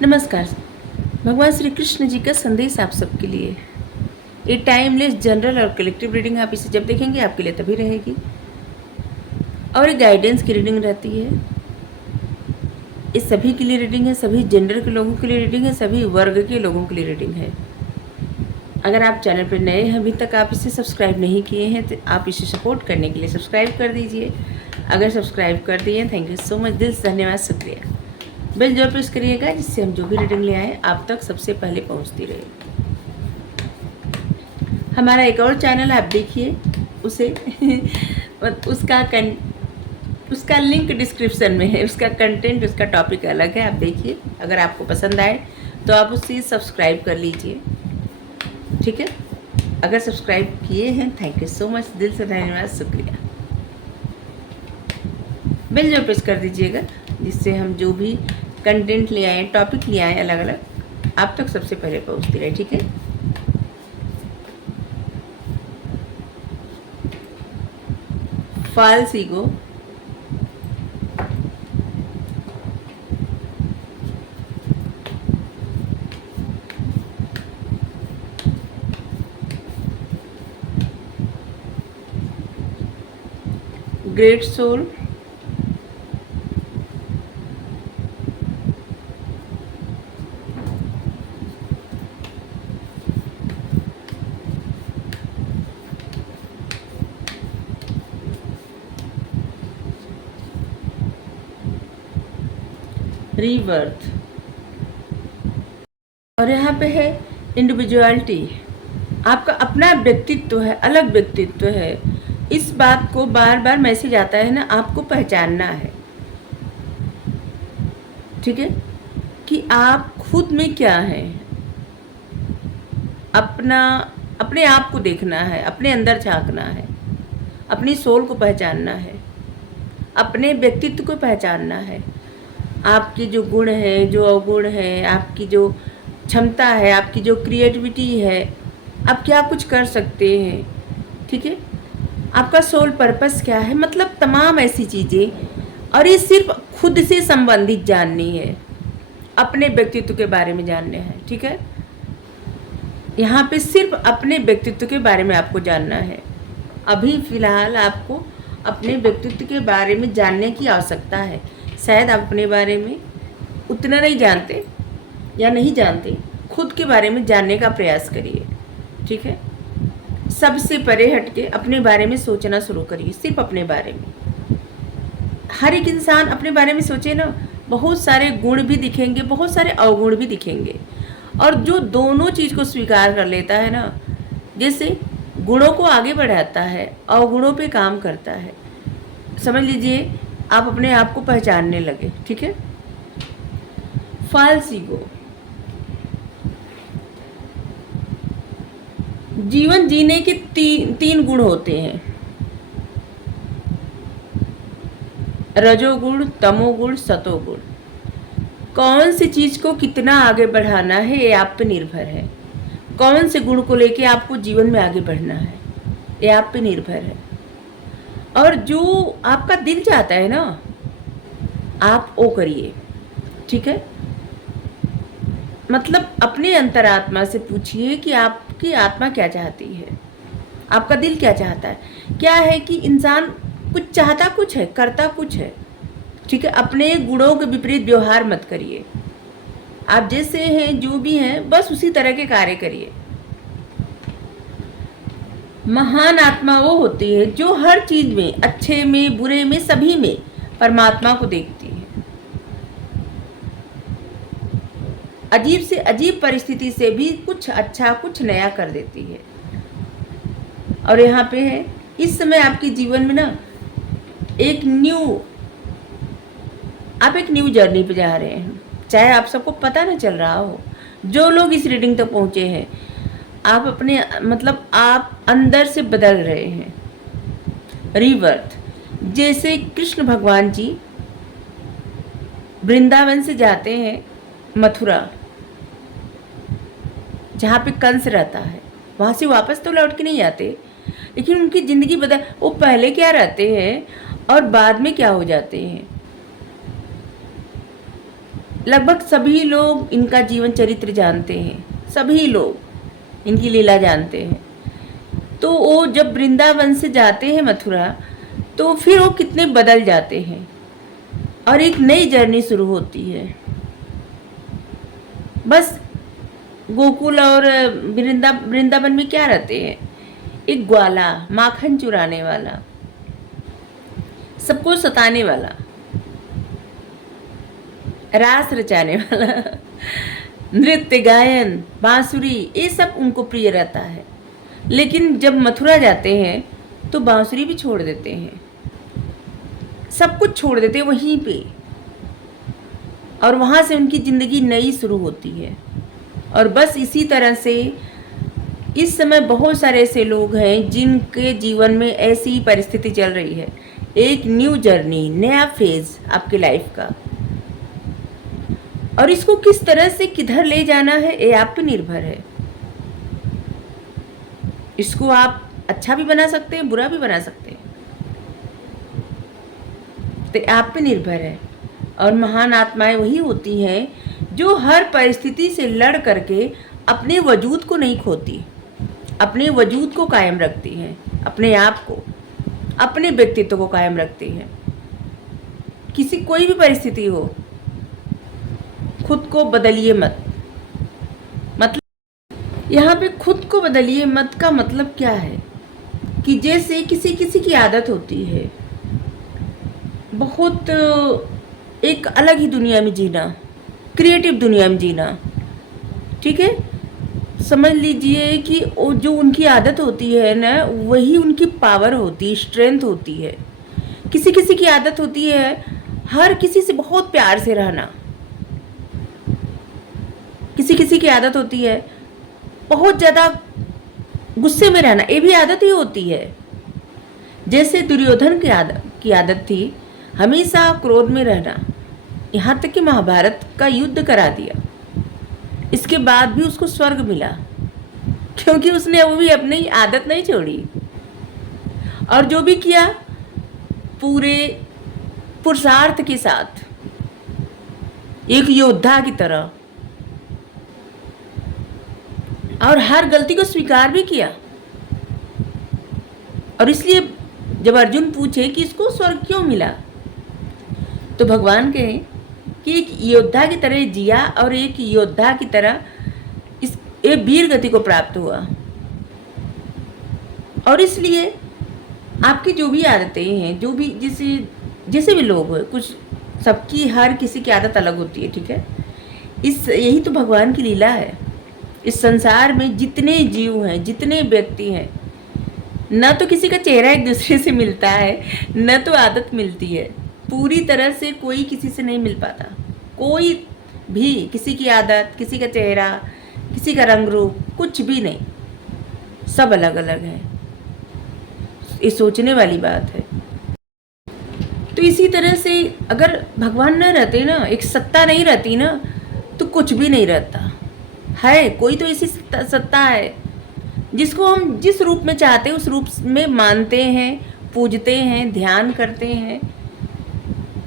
नमस्कार। भगवान श्री कृष्ण जी का संदेश आप सबके लिए। ये टाइमलेस जनरल और कलेक्टिव रीडिंग आप इसे जब देखेंगे आपके लिए तभी रहेगी, और ये गाइडेंस की रीडिंग रहती है। ये सभी के लिए रीडिंग है, सभी जेंडर के लोगों के लिए रीडिंग है, सभी वर्ग के लोगों के लिए रीडिंग है। अगर आप चैनल पर नए हैं, अभी तक आप इसे सब्सक्राइब नहीं किए हैं, तो आप इसे सपोर्ट करने के लिए सब्सक्राइब कर दीजिए। अगर सब्सक्राइब कर दिए, थैंक यू सो मच, दिल से धन्यवाद, शुक्रिया। बेल जरूर प्रेस करिएगा, जिससे हम जो भी रीडिंग ले आए आप तक सबसे पहले पहुंचती रहे। हमारा एक और चैनल आप देखिए, उसे उसका लिंक डिस्क्रिप्शन में है। उसका कंटेंट, उसका टॉपिक अलग है, आप देखिए। अगर आपको पसंद आए तो आप उसे सब्सक्राइब कर लीजिए, ठीक है। अगर सब्सक्राइब किए हैं, थैंक यू सो मच, दिल से धन्यवाद, शुक्रिया। बेल जो प्रेस कर दीजिएगा, जिससे हम जो भी कंटेंट ले आए, टॉपिक ले आए अलग अलग, आप तक सबसे पहले पहुंचती रहे, ठीक है। False ego, great soul, rebirth, और यहाँ पे है इंडिविजुअलिटी। आपका अपना व्यक्तित्व है, अलग व्यक्तित्व है। इस बात को बार बार मैसेज आता है ना, आपको पहचानना है, ठीक है, कि आप खुद में क्या है। अपने आप को देखना है, अपने अंदर झांकना है, अपनी सोल को पहचानना है, अपने व्यक्तित्व को पहचानना है। आपके जो गुण है, जो अवगुण है, आपकी जो क्षमता है, आपकी जो क्रिएटिविटी है, आप क्या कुछ कर सकते हैं, ठीक है। आपका सोल पर्पस क्या है, मतलब तमाम ऐसी चीज़ें। और ये सिर्फ खुद से संबंधित जाननी है, अपने व्यक्तित्व के बारे में जानना है, ठीक है। यहाँ पे सिर्फ अपने व्यक्तित्व के बारे में आपको जानना है। अभी फ़िलहाल आपको अपने व्यक्तित्व के बारे में जानने की आवश्यकता है। शायद आप अपने बारे में उतना नहीं जानते या नहीं जानते, खुद के बारे में जानने का प्रयास करिए, ठीक है। सबसे परे हट के अपने बारे में सोचना शुरू करिए, सिर्फ अपने बारे में। हर एक इंसान अपने बारे में सोचे ना, बहुत सारे गुण भी दिखेंगे, बहुत सारे अवगुण भी दिखेंगे। और जो दोनों चीज़ को स्वीकार कर लेता है ना, जैसे गुणों को आगे बढ़ाता है, अवगुणों पे काम करता है, समझ लीजिए आप अपने आप को पहचानने लगे, ठीक है। फॉल्स ईगो, जीवन जीने के तीन गुण होते हैं, रजोगुण, तमोगुण, सतोगुण। कौन सी चीज़ को कितना आगे बढ़ाना है ये आप पे निर्भर है। कौन से गुण को लेके आपको जीवन में आगे बढ़ना है ये आप पे निर्भर है। और जो आपका दिल चाहता है ना, आप वो करिए, ठीक है। मतलब अपने अंतरात्मा से पूछिए कि आपकी आत्मा क्या चाहती है, आपका दिल क्या चाहता है। क्या है कि इंसान कुछ चाहता कुछ है, करता कुछ है, ठीक है। अपने गुणों के विपरीत व्यवहार मत करिए। आप जैसे हैं, जो भी हैं, बस उसी तरह के कार्य करिए। महान आत्मा वो होती है जो हर चीज में, अच्छे में, बुरे में, सभी में परमात्मा को देखती है। अजीब से अजीब परिस्थिति से भी कुछ अच्छा, कुछ नया कर देती है। और यहाँ पे है, इस समय आपके जीवन में ना आप एक न्यू जर्नी पे जा रहे हैं। चाहे आप सबको पता ना चल रहा हो, जो लोग इस रीडिंग तक पहुँचे हैं, आप अपने मतलब आप अंदर से बदल रहे हैं। रीबर्थ, जैसे कृष्ण भगवान जी वृंदावन से जाते हैं मथुरा, जहाँ पे कंस रहता है, वहाँ से वापस तो लौट के नहीं आते, लेकिन उनकी ज़िंदगी बदल, वो पहले क्या रहते हैं और बाद में क्या हो जाते हैं। लगभग सभी लोग इनका जीवन चरित्र जानते हैं, सभी लोग इनकी लीला जानते हैं। तो वो जब वृंदावन से जाते हैं मथुरा, तो फिर वो कितने बदल जाते हैं और एक नई जर्नी शुरू होती है। बस गोकुल और वृंदावन में क्या रहते हैं, एक ग्वाला, माखन चुराने वाला, सबको सताने वाला, रास रचाने वाला, नृत्य, गायन, बांसुरी, ये सब उनको प्रिय रहता है। लेकिन जब मथुरा जाते हैं तो बांसुरी भी छोड़ देते हैं, सब कुछ छोड़ देते हैं वहीं पे, और वहाँ से उनकी ज़िंदगी नई शुरू होती है। और बस इसी तरह से इस समय बहुत सारे ऐसे लोग हैं जिनके जीवन में ऐसी ही परिस्थिति चल रही है, एक न्यू जर्नी, नया फेज आपके लाइफ का, और इसको किस तरह से किधर ले जाना है ये आप पे निर्भर है। इसको आप अच्छा भी बना सकते हैं, बुरा भी बना सकते हैं, तो आप पे निर्भर है। और महान आत्माएं वही होती हैं जो हर परिस्थिति से लड़ करके अपने वजूद को नहीं खोती, अपने वजूद को कायम रखती हैं, अपने आप को, अपने व्यक्तित्व को कायम रखती हैं। किसी कोई भी परिस्थिति हो, खुद को बदलिए मत। मतलब यहाँ पे खुद को बदलिए मत का मतलब क्या है कि जैसे किसी किसी की आदत होती है बहुत एक अलग ही दुनिया में जीना, क्रिएटिव दुनिया में जीना, ठीक है। समझ लीजिए कि जो उनकी आदत होती है ना, वही उनकी पावर होती है, स्ट्रेंथ होती है। किसी किसी की आदत होती है हर किसी से बहुत प्यार से रहना, किसी किसी की आदत होती है बहुत ज़्यादा गुस्से में रहना, ये भी आदत ही होती है। जैसे दुर्योधन की आदत थी हमेशा क्रोध में रहना, यहाँ तक कि महाभारत का युद्ध करा दिया, इसके बाद भी उसको स्वर्ग मिला, क्योंकि उसने वो भी अपनी आदत नहीं छोड़ी। और जो भी किया पूरे पुरुषार्थ के साथ, एक योद्धा की तरह, और हर गलती को स्वीकार भी किया। और इसलिए जब अर्जुन पूछे कि इसको स्वर्ग क्यों मिला, तो भगवान कहे कि एक योद्धा की तरह जिया और एक योद्धा की तरह एक वीर गति को प्राप्त हुआ। और इसलिए आपकी जो भी आदतें हैं, जो भी जैसे भी लोग हो, कुछ सबकी हर किसी की आदत अलग होती है, ठीक है। यही तो भगवान की लीला है। इस संसार में जितने जीव हैं, जितने व्यक्ति हैं, न तो किसी का चेहरा एक दूसरे से मिलता है, न तो आदत मिलती है। पूरी तरह से कोई किसी से नहीं मिल पाता, कोई भी, किसी की आदत, किसी का चेहरा, किसी का रंग रूप, कुछ भी नहीं, सब अलग अलग है। ये सोचने वाली बात है। तो इसी तरह से अगर भगवान न रहते ना, एक सत्ता नहीं रहती ना, तो कुछ भी नहीं रहता है। कोई तो ऐसी सत्ता है जिसको हम जिस रूप में चाहते हैं उस रूप में मानते हैं, पूजते हैं, ध्यान करते हैं,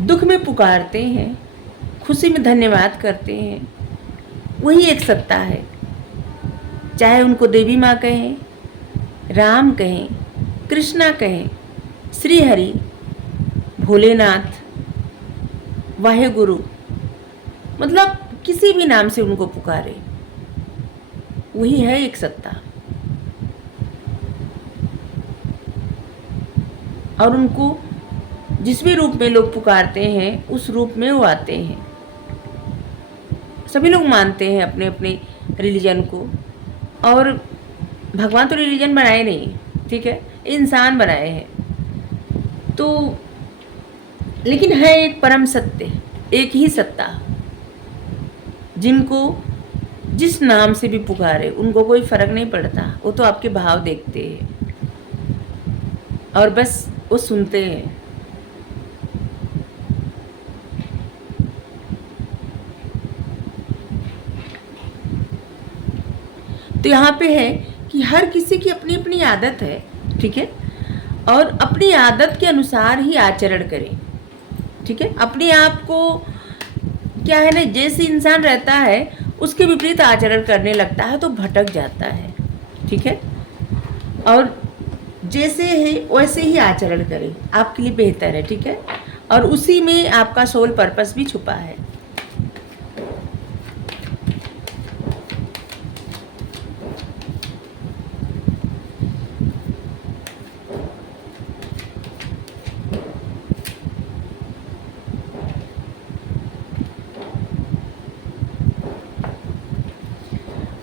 दुख में पुकारते हैं, खुशी में धन्यवाद करते हैं। वही एक सत्ता है। चाहे उनको देवी माँ कहें, राम कहें, कृष्णा कहें, श्री हरि, भोलेनाथ, वाहेगुरु, मतलब किसी भी नाम से उनको पुकारे, वही है एक सत्ता। और उनको जिस भी रूप में लोग पुकारते हैं उस रूप में वो आते हैं। सभी लोग मानते हैं अपने अपने रिलीजन को, और भगवान तो रिलीजन बनाए नहीं, ठीक है, इंसान बनाए हैं। तो लेकिन है एक परम सत्य, एक ही सत्ता, जिनको जिस नाम से भी पुकारे उनको कोई फर्क नहीं पड़ता। वो तो आपके भाव देखते हैं और बस वो सुनते हैं। तो यहाँ पे है कि हर किसी की अपनी अपनी आदत है, ठीक है, और अपनी आदत के अनुसार ही आचरण करें, ठीक है। अपने आप को क्या है ना, जैसे इंसान रहता है उसके विपरीत आचरण करने लगता है तो भटक जाता है। ठीक है, और जैसे है वैसे ही आचरण करें, आपके लिए बेहतर है। ठीक है, और उसी में आपका सोल पर्पस भी छुपा है।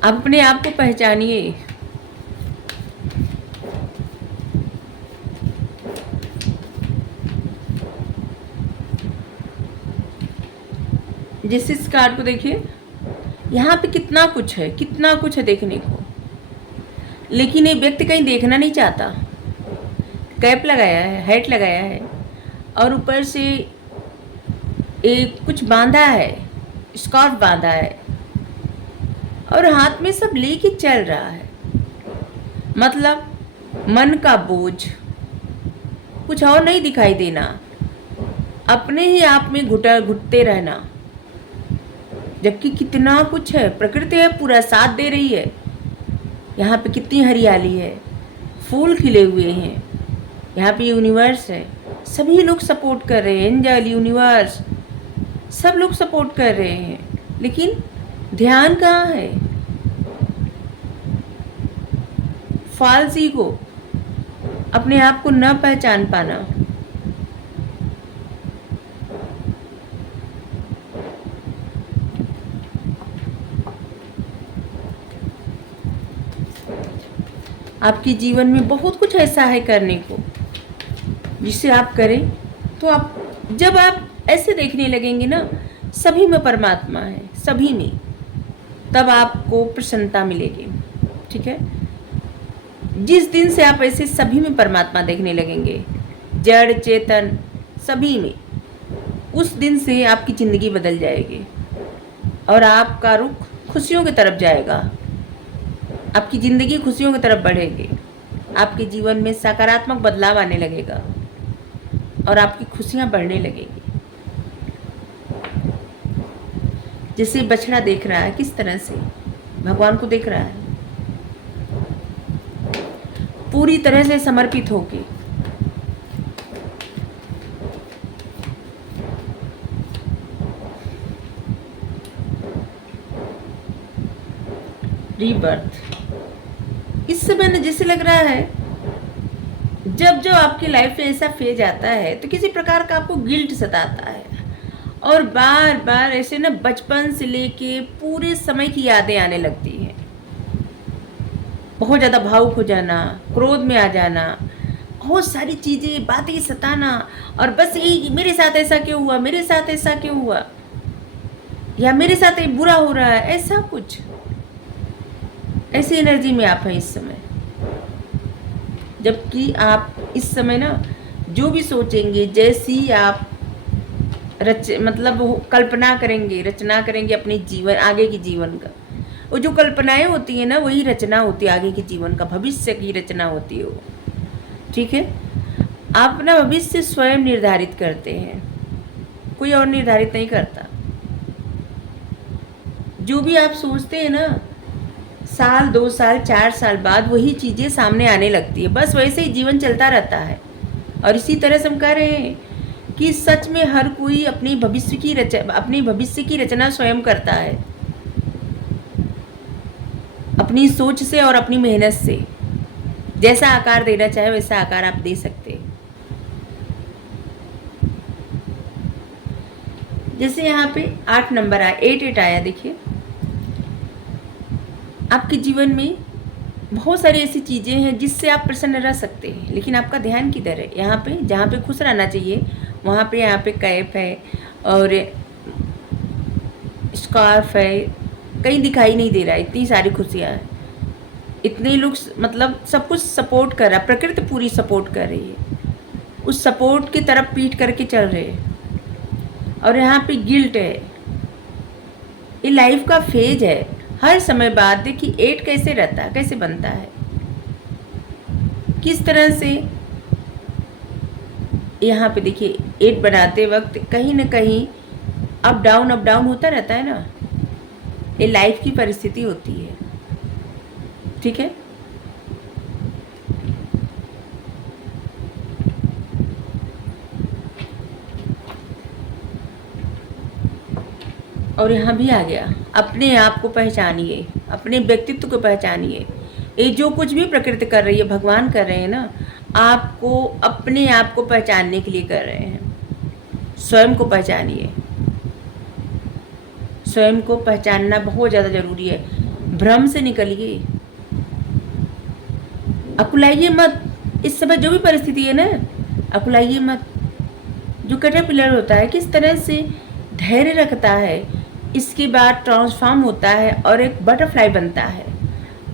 अपने आप को पहचानिए। जिस इस कार्ड को देखिए, यहाँ पे कितना कुछ है, कितना कुछ है देखने को, लेकिन ये व्यक्ति कहीं देखना नहीं चाहता। कैप लगाया है, हैट लगाया है, और ऊपर से एक कुछ बांधा है, स्कार्फ बांधा है, और हाथ में सब लेके चल रहा है। मतलब मन का बोझ, कुछ और नहीं दिखाई देना, अपने ही आप में घुटते रहना, जबकि कितना कुछ है, प्रकृति है पूरा साथ दे रही है। यहाँ पे कितनी हरियाली है, फूल खिले हुए हैं, यहाँ पे यूनिवर्स है, सभी लोग सपोर्ट कर रहे हैं, एंजल, यूनिवर्स, सब लोग सपोर्ट कर रहे हैं, लेकिन ध्यान कहाँ है? फॉल्स ईगो, अपने आप को न पहचान पाना। आपके जीवन में बहुत कुछ ऐसा है करने को, जिसे आप करें तो आप, जब आप ऐसे देखने लगेंगे ना, सभी में परमात्मा है, सभी में, तब आपको प्रसन्नता मिलेगी। ठीक है, जिस दिन से आप ऐसे सभी में परमात्मा देखने लगेंगे, जड़ चेतन सभी में, उस दिन से आपकी ज़िंदगी बदल जाएगी और आपका रुख खुशियों की तरफ जाएगा। आपकी ज़िंदगी खुशियों की तरफ बढ़ेगी, आपके जीवन में सकारात्मक बदलाव आने लगेगा और आपकी खुशियाँ बढ़ने लगेगी। जैसे बछड़ा देख रहा है, किस तरह से भगवान को देख रहा है, पूरी तरह से समर्पित होके। रीबर्थ, इस समय ना जैसे लग रहा है, जब जो आपकी लाइफ में ऐसा फेज आता है तो किसी प्रकार का आपको गिल्ट सताता है, और बार बार ऐसे ना बचपन से लेके पूरे समय की यादें आने लगती हैं। बहुत ज़्यादा भावुक हो जाना, क्रोध में आ जाना, बहुत सारी चीज़ें, बातें सताना, और बस यही, मेरे साथ ऐसा क्यों हुआ, मेरे साथ ऐसा क्यों हुआ, या मेरे साथ ये बुरा हो रहा है, ऐसा कुछ, ऐसी एनर्जी में आप हैं इस समय। जबकि आप इस समय ना जो भी सोचेंगे, जैसी आप मतलब कल्पना करेंगे, रचना करेंगे अपने जीवन, आगे की जीवन का, वो जो कल्पनाएं होती है ना, वही रचना होती है आगे के जीवन का, भविष्य की रचना होती है वो। ठीक है, आप अपना भविष्य स्वयं निर्धारित करते हैं, कोई और निर्धारित नहीं करता। जो भी आप सोचते हैं ना, साल 2 साल 4 साल बाद वही चीज़ें सामने आने लगती है, बस वैसे ही जीवन चलता रहता है। और इसी तरह से हम कह रहे हैं कि सच में हर कोई अपनी भविष्य की रचना स्वयं करता है, अपनी सोच से और अपनी मेहनत से। जैसा आकार देना चाहे वैसा आकार आप दे सकते हैं। जैसे यहाँ पे 8 नंबर आया, 88 आया, देखिए आपके जीवन में बहुत सारी ऐसी चीज़ें हैं जिससे आप प्रसन्न रह सकते हैं, लेकिन आपका ध्यान किधर है? यहाँ पे जहाँ पे खुश रहना चाहिए वहाँ पे, यहाँ पे कैप है और स्कार्फ है, कहीं दिखाई नहीं दे रहा है। इतनी सारी खुशियाँ हैं, इतने लोग, मतलब सब कुछ सपोर्ट कर रहा है, प्रकृति पूरी सपोर्ट कर रही है, उस सपोर्ट की तरफ पीठ करके चल रहे हैं। और यहाँ पे गिल्ट है, ये लाइफ का फेज है, हर समय बाद। देखिए 8 कैसे रहता है, कैसे बनता है, किस तरह से। यहाँ पे देखिए 8 बनाते वक्त कहीं ना कहीं अप डाउन होता रहता है ना, ये लाइफ की परिस्थिति होती है। ठीक है, और यहाँ भी आ गया, अपने आप को पहचानिए, अपने व्यक्तित्व को पहचानिए। ये जो कुछ भी प्रकृति कर रही है, भगवान कर रहे हैं ना, आपको अपने आप को पहचानने के लिए कर रहे हैं। स्वयं को पहचानिए, स्वयं को पहचानना बहुत ज़्यादा ज़रूरी है। भ्रम से निकलिए, अकुलाइए मत। इस समय जो भी परिस्थिति है ना, अकुलाइए मत। जो कैटरपिलर होता है किस तरह से धैर्य रखता है, इसके बाद ट्रांसफॉर्म होता है और एक बटरफ्लाई बनता है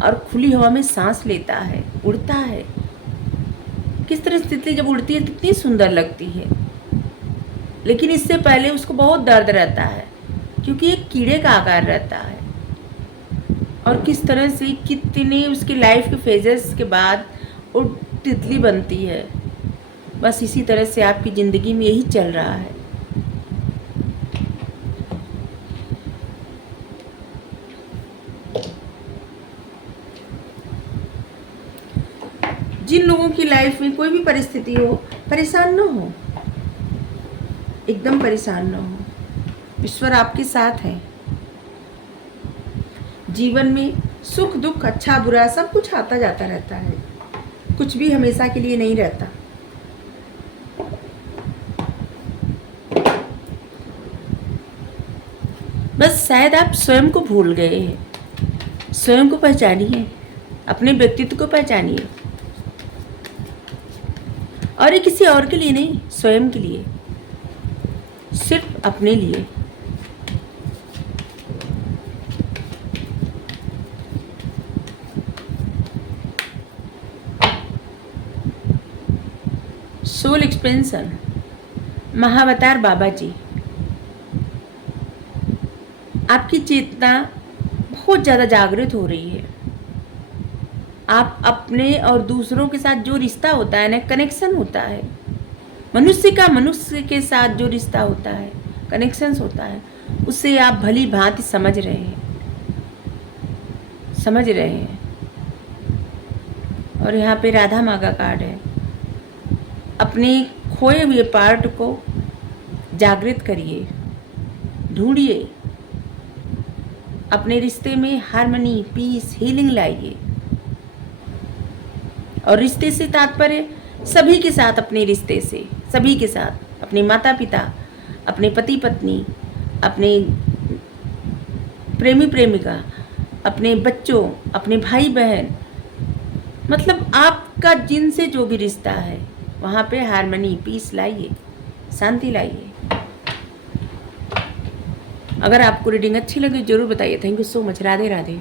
और खुली हवा में सांस लेता है, उड़ता है। किस तरह स्थिति जब उड़ती है कितनी सुंदर लगती है, लेकिन इससे पहले उसको बहुत दर्द रहता है क्योंकि एक कीड़े का आकार रहता है। और किस तरह से कितने उसकी लाइफ के फेजेस के बाद वो तितली बनती है। बस इसी तरह से आपकी ज़िंदगी में यही चल रहा है। जिन लोगों की लाइफ में कोई भी परिस्थिति हो, परेशान न हो, एकदम परेशान न हो। ईश्वर आपके साथ है। जीवन में सुख दुख, अच्छा बुरा सब कुछ आता जाता रहता है, कुछ भी हमेशा के लिए नहीं रहता। बस शायद आप स्वयं को भूल गए हैं। स्वयं को पहचानिए, अपने व्यक्तित्व को पहचानिए, और ये किसी और के लिए नहीं, स्वयं के लिए, सिर्फ अपने लिए। सोल एक्सपेंशन, महाअवतार बाबा जी, आपकी चेतना बहुत ज़्यादा जागृत हो रही है। आप अपने और दूसरों के साथ जो रिश्ता होता है ना, कनेक्शन होता है, मनुष्य का मनुष्य के साथ जो रिश्ता होता है, कनेक्शंस होता है, उससे आप भली भांति समझ रहे हैं, समझ रहे हैं। और यहाँ पे राधा माँ का कार्ड है। अपने खोए हुए पार्ट को जागृत करिए, ढूंढिए, अपने रिश्ते में हार्मनी, पीस, हीलिंग लाइए। और रिश्ते से तात्पर्य सभी के साथ, अपने रिश्ते से सभी के साथ, अपने माता पिता, अपने पति पत्नी, अपने प्रेमी प्रेमिका, अपने बच्चों, अपने भाई बहन, मतलब आपका जिनसे जो भी रिश्ता है, वहाँ पे हार्मनी, पीस लाइए, शांति लाइए। अगर आपको रीडिंग अच्छी लगी जरूर बताइए। Thank you so much. Radhe Radhe.